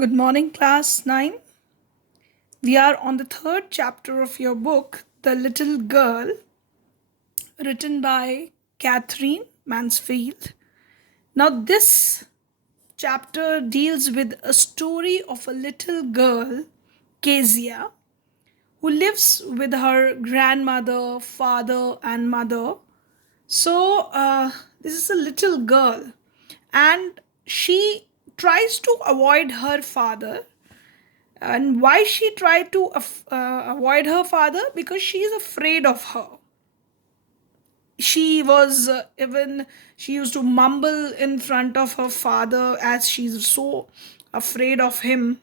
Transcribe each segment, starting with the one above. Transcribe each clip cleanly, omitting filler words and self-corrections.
Good morning, class 9. We are on the third chapter of your book, The Little Girl, written by Catherine Mansfield. Now, this chapter deals with a story of a little girl, Kezia, who lives with her grandmother, father, and mother. This is a little girl, and she tries to avoid her father. And why she tried to avoid her father? Because she is afraid of her. She was even she used to mumble in front of her father as she's so afraid of him,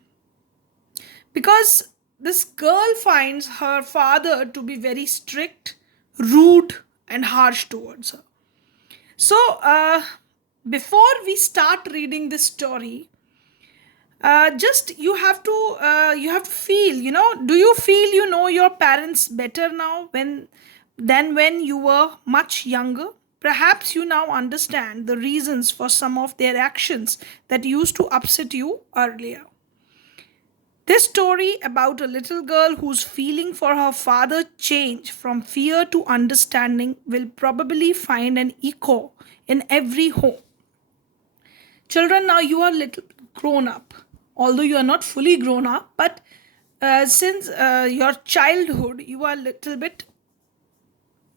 because this girl finds her father to be very strict, rude, and harsh towards her. So before we start reading this story, just you have to feel, do you feel you know your parents better now than when you were much younger? Perhaps you now understand the reasons for some of their actions that used to upset you earlier. This story about a little girl whose feeling for her father changed from fear to understanding will probably find an echo in every home. Children, now you are little grown up, although you are not fully grown up, but since your childhood you are a little bit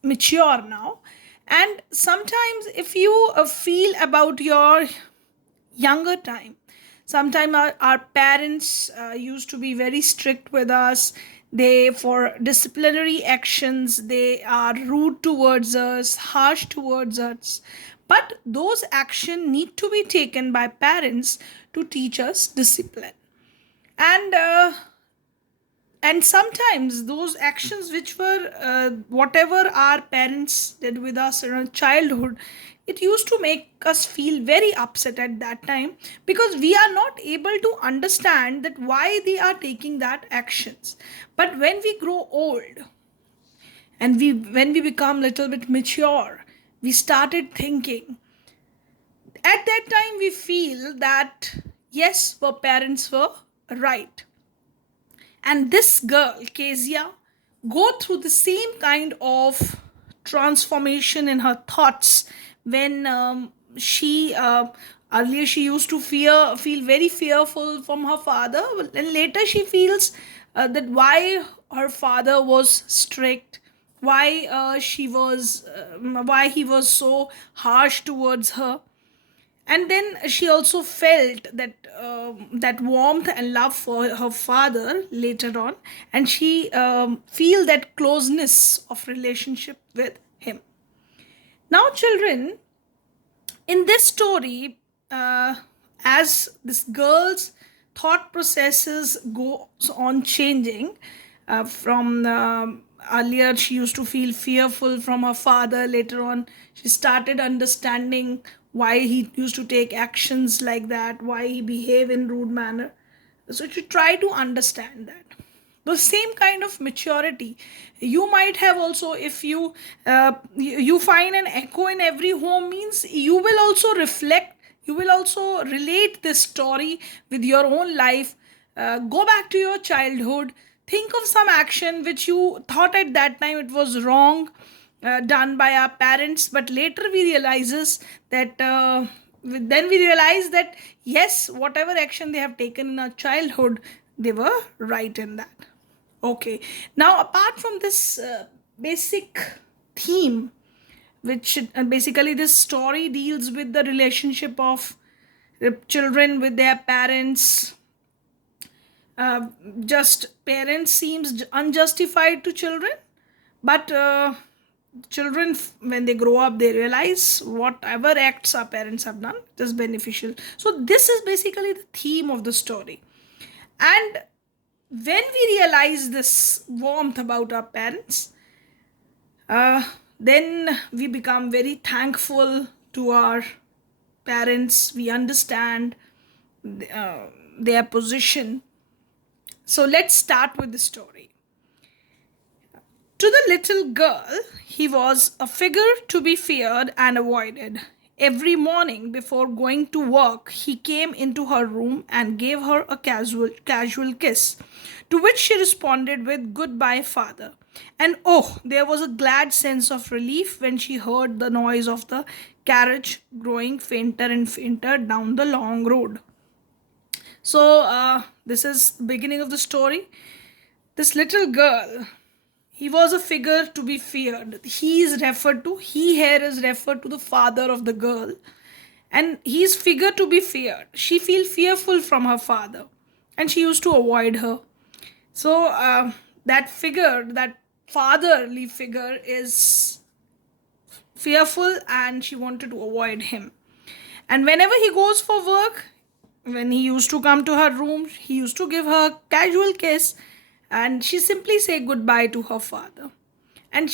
mature now. And sometimes if you feel about your younger time, sometimes our parents used to be very strict with us. They, for disciplinary actions, they are rude towards us, harsh towards us, but those actions need to be taken by parents to teach us discipline. And uh, and sometimes those actions which were whatever our parents did with us in our childhood, it used to make us feel very upset at that time, because we are not able to understand that why they are taking that actions. But when we grow old, and when we become little bit mature, we started thinking, at that time we feel that yes, our parents were right. And this girl, Kezia, go through the same kind of transformation in her thoughts when she earlier she used to feel very fearful from her father, and later she feels that why her father was strict, why he was so harsh towards her. And then she also felt that warmth and love for her father later on, and she feel that closeness of relationship with him. Now, children, in this story, as this girl's thought processes goes on changing, from earlier she used to feel fearful from her father. Later on she started understanding why he used to take actions like that, why he behave in rude manner. So to try to understand that, the same kind of maturity you might have also, if you find an echo in every home, means you will also reflect, you will also relate this story with your own life. Go back to your childhood, think of some action which you thought at that time it was wrong, done by our parents, but later we realizes that then we realize that yes, whatever action they have taken in our childhood, they were right in that. Okay, now apart from this basic theme, which basically this story deals with the relationship of children with their parents. uh, just parents seems unjustified to children, but children, when they grow up, they realize whatever acts our parents have done, it is beneficial. So this is basically the theme of the story. And when we realize this warmth about our parents, uh, then we become very thankful to our parents. We understand uh, their position. So let's start with the story. To the little girl, he was a figure to be feared and avoided. every morning before going to work, he came into her room and gave her a casual kiss, to which she responded with, "Goodbye, father." And oh, there was a glad sense of relief when she heard the noise of the carriage growing fainter and fainter down the long road. So, this is the beginning of the story. This little girl, he was a figure to be feared. He here is referred to the father of the girl. And he is figure to be feared. She feel fearful from her father. And she used to avoid her. So that fatherly figure is fearful and she wanted to avoid him. And whenever he goes for work, when he used to come to her room, he used to give her a casual kiss and she simply say goodbye to her father. And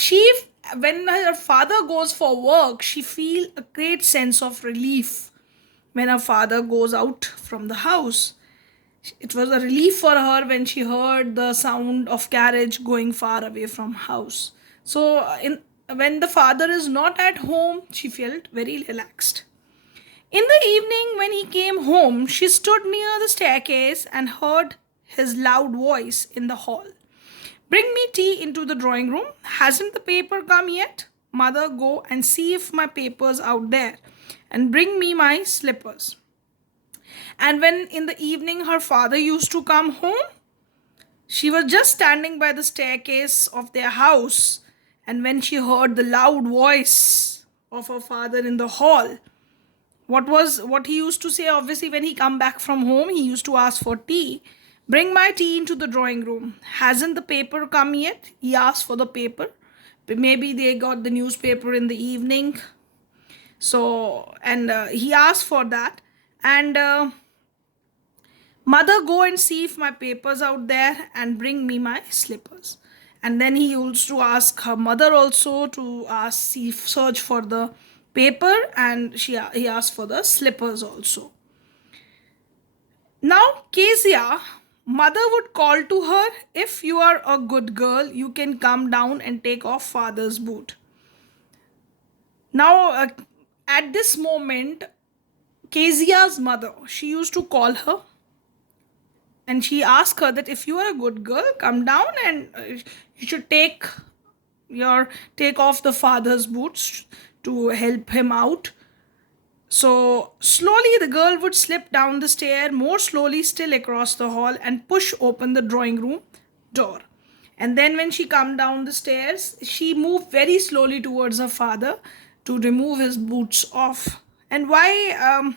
when her father goes for work, she feel a great sense of relief when her father goes out from the house. It was a relief for her when she heard the sound of carriage going far away from house. So when the father is not at home, she felt very relaxed. In the evening, when he came home, she stood near the staircase and heard his loud voice in the hall. "Bring me tea into the drawing room. Hasn't the paper come yet? Mother, go and see if my paper's out there. And bring me my slippers." And when in the evening her father used to come home, she was just standing by the staircase of their house. And when she heard the loud voice of her father in the hall, what he used to say, obviously when he come back from home, he used to ask for tea. "Bring my tea into the drawing room. Hasn't the paper come yet?" He asked for the paper. Maybe they got the newspaper in the evening. So, and he asked for that. And "Mother, go and see if my paper's out there and bring me my slippers." And then he used to ask her mother also to search for the paper, and he asked for the slippers also. Now, Kezia, mother would call to her, "If you are a good girl, you can come down and take off father's boot." Now, at this moment, Kezia's mother, she used to call her and she asked her that if you are a good girl, come down and you should take off the father's boots to help him out. So slowly the girl would slip down the stair, more slowly still across the hall, and push open the drawing room door. And then when she come down the stairs, she moved very slowly towards her father to remove his boots off. And why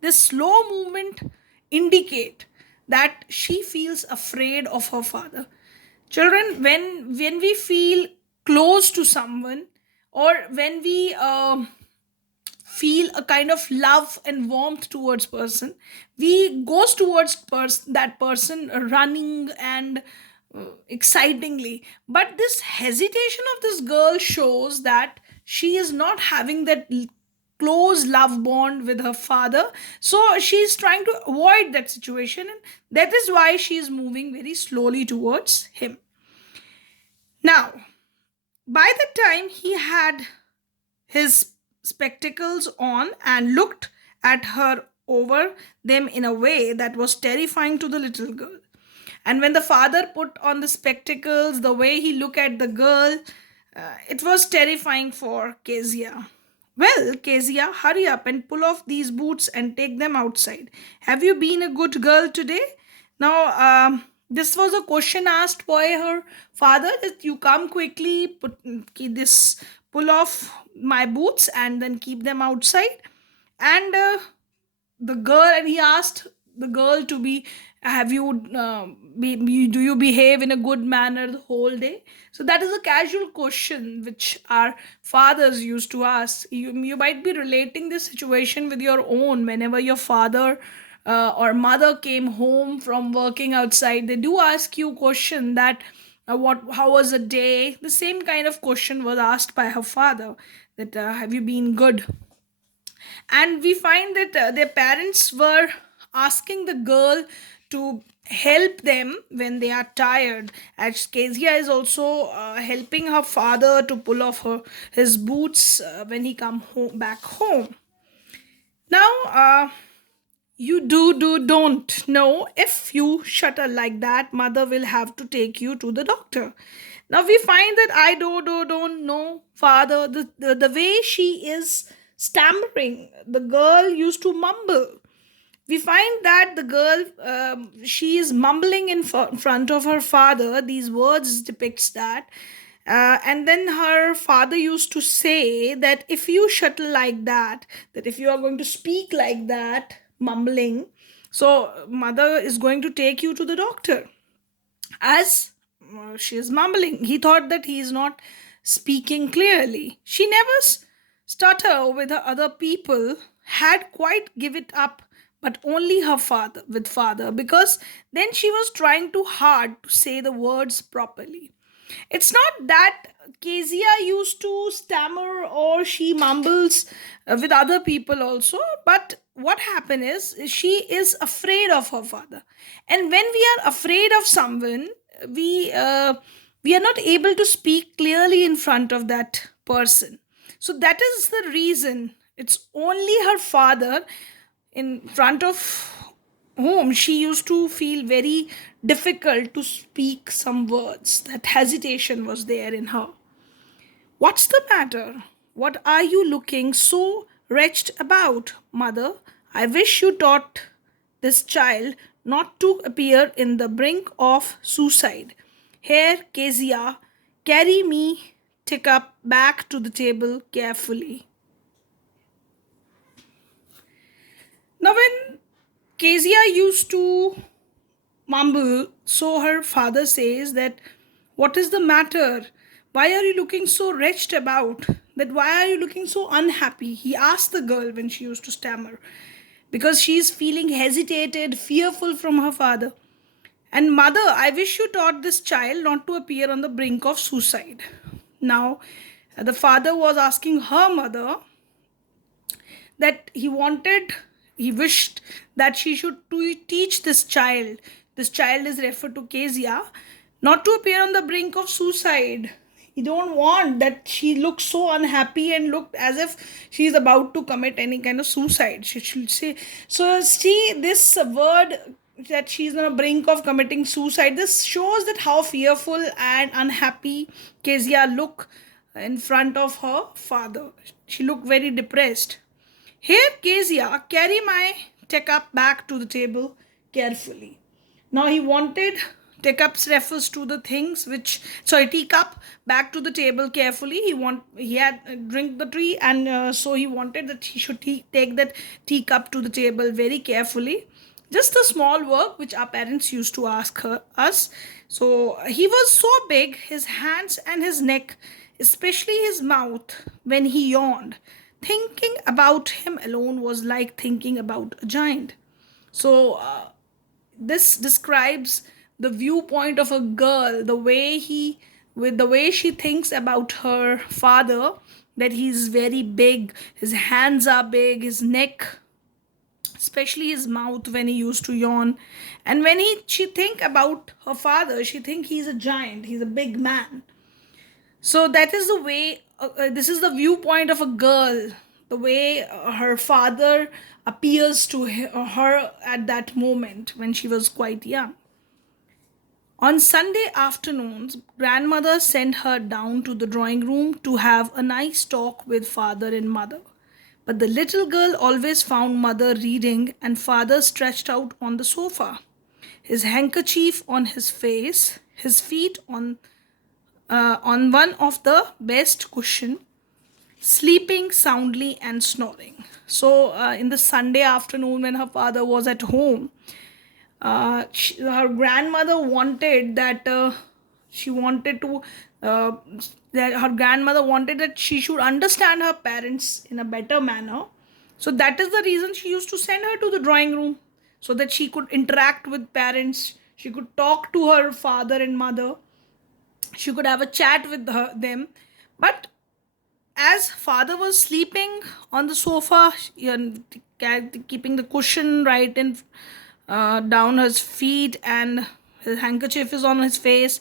this slow movement indicate that she feels afraid of her father. Children, when we feel close to someone, or when we feel a kind of love and warmth towards person, we goes towards that person running and excitingly. But this hesitation of this girl shows that she is not having that close love bond with her father, so she is trying to avoid that situation, and that is why she is moving very slowly towards him. Now, by the time he had his spectacles on and looked at her over them in a way that was terrifying to the little girl. And when the father put on the spectacles, the way he looked at the girl, it was terrifying for Kezia. "Well, Kezia, hurry up and pull off these boots and take them outside. Have you been a good girl today?" Now, this was a question asked by her father, that you come quickly, pull off my boots and then keep them outside. And he asked the girl to be, have you do you behave in a good manner the whole day? So that is a casual question which our fathers used to ask. You might be relating this situation with your own. Whenever your father or mother came home from working outside, they do ask you question that how was the day. The same kind of question was asked by her father, that have you been good. And we find that their parents were asking the girl to help them when they are tired, as Kezia is also helping her father to pull off his boots when he come back home. Now, you don't know, if you shudder like that, mother will have to take you to the doctor. Now we find that I don't know father, the way she is stammering, the girl used to mumble. We find that the girl, she is mumbling in front of her father. These words depicts that. And then her father used to say that if you shuttle like that if you are going to speak like that, mumbling, so mother is going to take you to the doctor. As she is mumbling, he thought that he is not speaking clearly. She never stutter with the other people, had quite give it up, but only her father with father, because then she was trying too hard to say the words properly. It's not that Kezia used to stammer or she mumbles with other people also, but what happened is she is afraid of her father. And when we are afraid of someone, we uh, we are not able to speak clearly in front of that person. So that is the reason. It's only her father in front of whom she used to feel very difficult to speak some words. That hesitation was there in her. What's the matter? What are you looking so wretched about, mother? I wish you taught this child not to appear in the brink of suicide. Here, Kezia, carry me, take up back to the table carefully. Now, when Kezia used to mumble, so her father says that, what is the matter? Why are you looking so wretched about? That why are you looking so unhappy? He asked the girl when she used to stammer. Because she is feeling hesitated, fearful from her father. And mother, I wish you taught this child not to appear on the brink of suicide. Now, the father was asking her mother that he wished that she should teach this child is referred to Kezia, not to appear on the brink of suicide. He don't want that she looks so unhappy and looked as if she is about to commit any kind of suicide. She should say, so see this word, that she's on the brink of committing suicide, this shows that how fearful and unhappy Kezia look in front of her father. She looked very depressed. Here, Kezia, carry my teacup back to the table carefully. Now he wanted, teacups refers to the things which, sorry, teacup back to the table carefully. He had drink the tea, and so he wanted that he should take that teacup to the table very carefully. Just a small work which our parents used to ask us. So he was so big, his hands and his neck, especially his mouth, when he yawned. Thinking about him alone was like thinking about a giant. So this describes the viewpoint of a girl, the way she thinks about her father, that he's very big, his hands are big, his neck, especially his mouth when he used to yawn. And when she think about her father, she think he's a giant, he's a big man. So that is the way, this is the viewpoint of a girl, the way her father appears to her at that moment when she was quite young. On Sunday afternoons, grandmother sent her down to the drawing room to have a nice talk with father and mother. But the little girl always found mother reading and father stretched out on the sofa, his handkerchief on his face, his feet on one of the best cushion, sleeping soundly and snoring. So, in the Sunday afternoon when her father was at home, her grandmother wanted that she wanted to that her grandmother wanted that she should understand her parents in a better manner. So that is the reason she used to send her to the drawing room, so that she could interact with parents, she could talk to her father and mother, she could have a chat with them. But as father was sleeping on the sofa, keeping the cushion right in down his feet, and his handkerchief is on his face,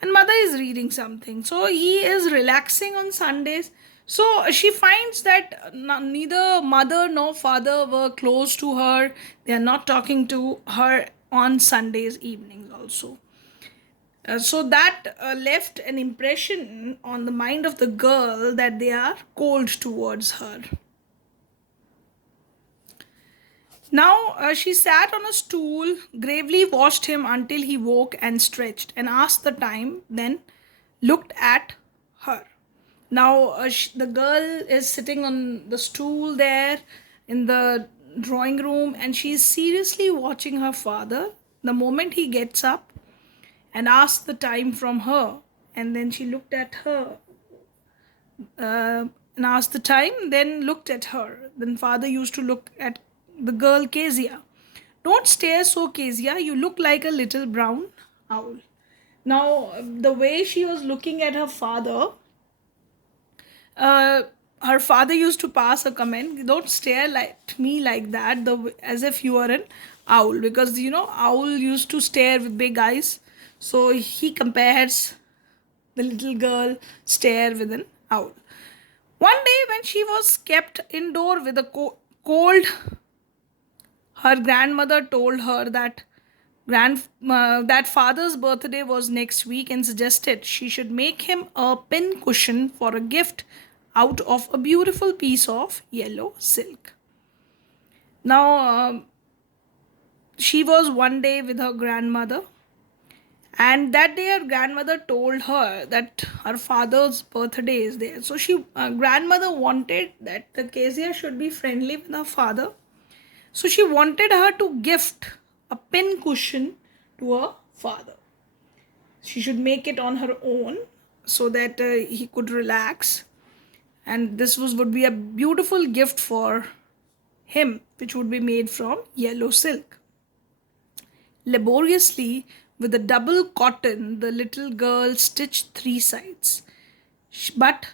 and mother is reading something. So he is relaxing on Sundays. So she finds that neither mother nor father were close to her. They are not talking to her on Sundays evenings also. So that left an impression on the mind of the girl that they are cold towards her. Now she sat on a stool, gravely watched him until he woke and stretched, and asked the time, then looked at her. Now the girl is sitting on the stool there in the drawing room, and she is seriously watching her father. The moment he gets up and asked the time from her, and then she looked at her and asked the time, then looked at her. Then father used to look at the girl Kezia. Don't stare so, Kezia. You look like a little brown owl. Now, the way she was looking at her father, uh, her father used to pass a comment, don't stare at me like that, as if you are an owl. Because, owl used to stare with big eyes. So he compares the little girl stare with an owl. One day, when she was kept indoor with a cold, her grandmother told her that father's birthday was next week and suggested she should make him a pin cushion for a gift out of a beautiful piece of yellow silk. Now, she was one day with her grandmother, and that day her grandmother told her that her father's birthday is there. So grandmother wanted that the Kezia should be friendly with her father. So she wanted her to gift a pin cushion to her father. She should make it on her own so that he could relax, and this would be a beautiful gift for him, which would be made from yellow silk. Laboriously, with a double cotton, the little girl stitched three sides. But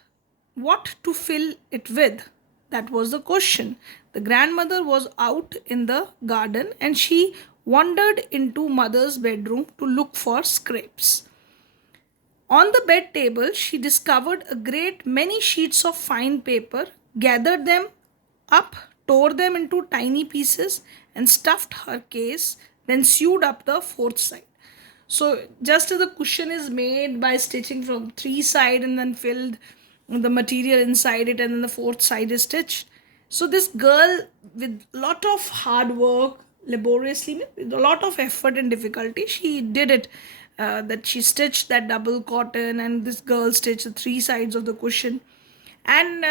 what to fill it with? That was the question. The grandmother was out in the garden, and she wandered into mother's bedroom to look for scraps. On the bed table, she discovered a great many sheets of fine paper, gathered them up, tore them into tiny pieces, and stuffed her case, then sewed up the fourth side. So just as the cushion is made by stitching from three sides and then filled the material inside it, and then the fourth side is stitched. So this girl, with lot of hard work, laboriously, with a lot of effort and difficulty, she did it. That she stitched that double cotton, and this girl stitched the three sides of the cushion. And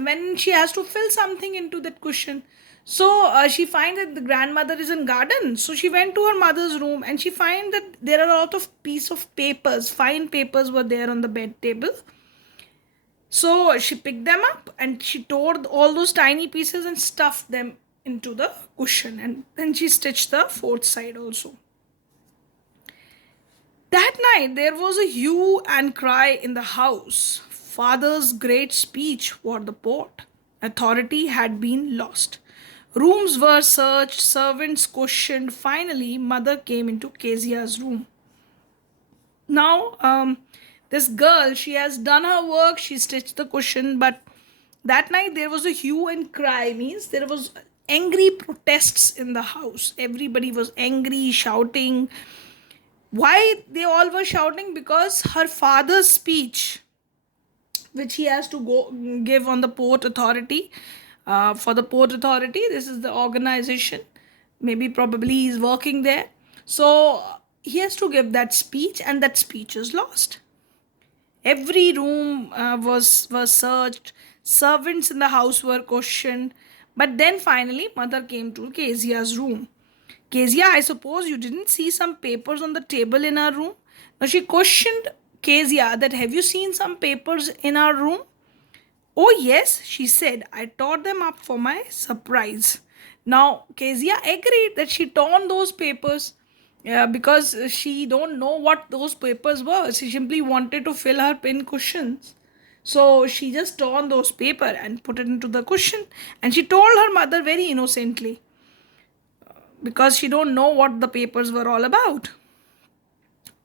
when she has to fill something into that cushion, so she finds that the grandmother is in garden. So she went to her mother's room, and she finds that there are a lot of piece of papers, fine papers were there on the bed table. So she picked them up and she tore all those tiny pieces and stuffed them into the cushion, and then she stitched the fourth side also. That night there was a hue and cry in the house. Father's great speech was the port. Authority had been lost. Rooms were searched, servants questioned. Finally, mother came into Kezia's room. Now, this girl, she has done her work, she stitched the cushion, but that night there was a hue and cry, means there was angry protests in the house. Everybody was angry, shouting. Why they all were shouting? Because her father's speech, which he has to go give on the port authority, for the port authority, this is the organization, maybe probably he's working there, so he has to give that speech, and that speech is lost. Every room was searched, servants in the house were questioned, but then finally mother came to Kezia's room. Kezia, I suppose you didn't see some papers on the table in our room? Now she questioned Kezia that, have you seen some papers in our room? Oh yes, she said, I tore them up for my surprise. Now Kezia agreed that she torn those papers because she don't know what those papers were. She simply wanted to fill her pin cushions. So she just torn those paper and put it into the cushion, and she told her mother very innocently, because she don't know what the papers were all about.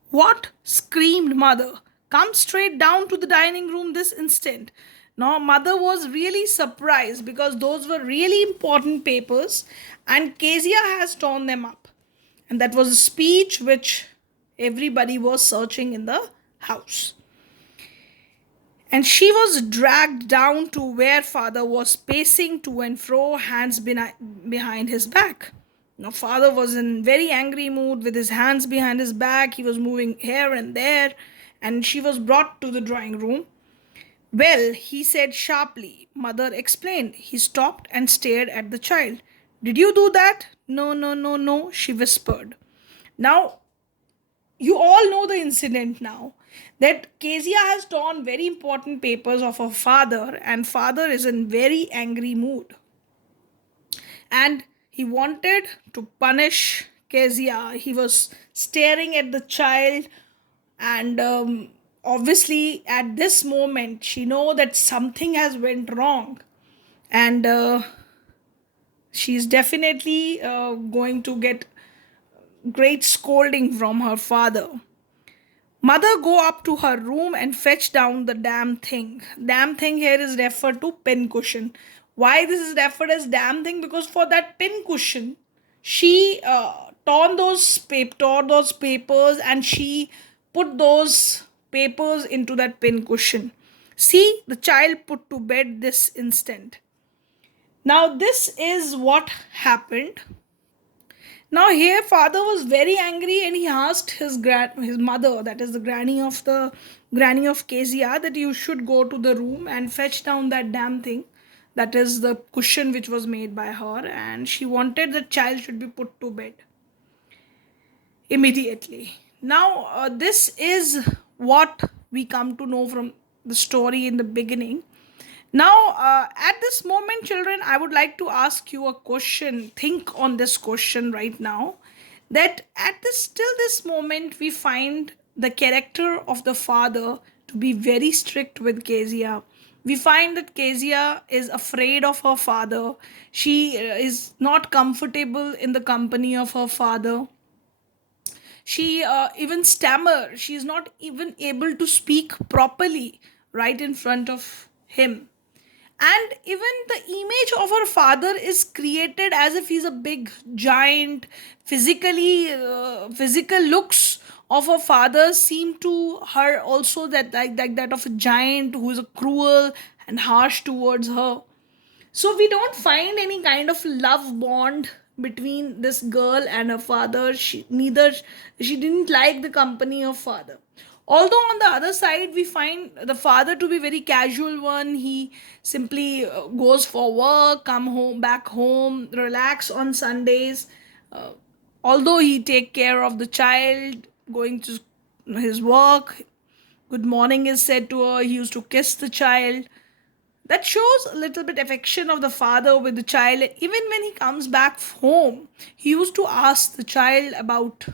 "What?" screamed mother. "Come straight down to the dining room this instant." Now, mother was really surprised because those were really important papers, and Kezia has torn them up. And that was a speech which everybody was searching in the house. And she was dragged down to where father was pacing to and fro, hands behind his back. Now, father was in very angry mood with his hands behind his back. He was moving here and there, and she was brought to the drawing room. "Well," he said sharply. Mother explained. He stopped and stared at the child. "Did you do that?" "No, no, no, no," she whispered. Now, you all know the incident now, that Kezia has torn very important papers of her father, and father is in very angry mood, and he wanted to punish Kezia. He was staring at the child, and obviously at this moment she know that something has went wrong, and she's definitely going to get great scolding from her father. "Mother, go up to her room and fetch down the damn thing." Damn thing here is referred to pin cushion. Why this is referred as damn thing? Because for that pin cushion, she tore those papers, and she put those papers into that pin cushion. "See, the child put to bed this instant." Now this is what happened. Now here father was very angry, and he asked his mother, that is the granny of Kezia, that you should go to the room and fetch down that damn thing, that is the cushion which was made by her, and she wanted the child should be put to bed immediately. Now this is what we come to know from the story in the beginning. Now, at this moment, children, I would like to ask you a question. Think on this question right now. That at this till this moment, we find the character of the father to be very strict with Kezia. We find that Kezia is afraid of her father. She is not comfortable in the company of her father. She even stammer. She is not even able to speak properly right in front of him, and even the image of her father is created as if he's a big giant. Physical looks of her father seem to her also that like that of a giant who is a cruel and harsh towards her. So we don't find any kind of love bond between this girl and her father. She didn't like the company of father. Although on the other side we find the father to be very casual one. He simply goes for work, come home, back home, relax on Sundays. Uh, Although he take care of the child, going to his work, good morning is said to her. He used to kiss the child. That shows a little bit affection of the father with the child. Even when he comes back home, he used to ask the child about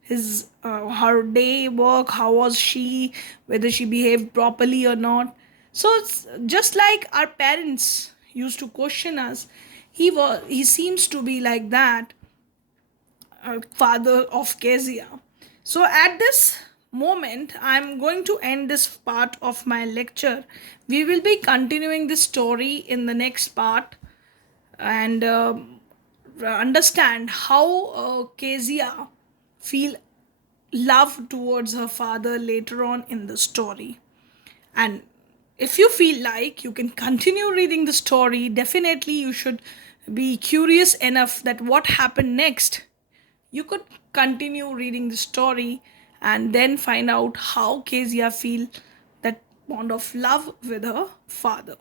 his her day work, how was she, whether she behaved properly or not. So it's just like our parents used to question us. He seems to be like that, father of Kezia. So at this moment, I'm going to end this part of my lecture. We will be continuing this story in the next part, and understand how Kezia feel love towards her father later on in the story. And if you feel like you can continue reading the story, definitely you should be curious enough that what happened next. You could continue reading the story and then find out how Kezia feel that bond of love with her father.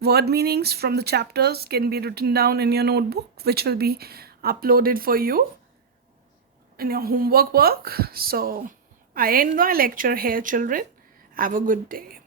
Word meanings from the chapters can be written down in your notebook, which will be uploaded for you in your homework work. So I end my lecture here, children. Have a good day.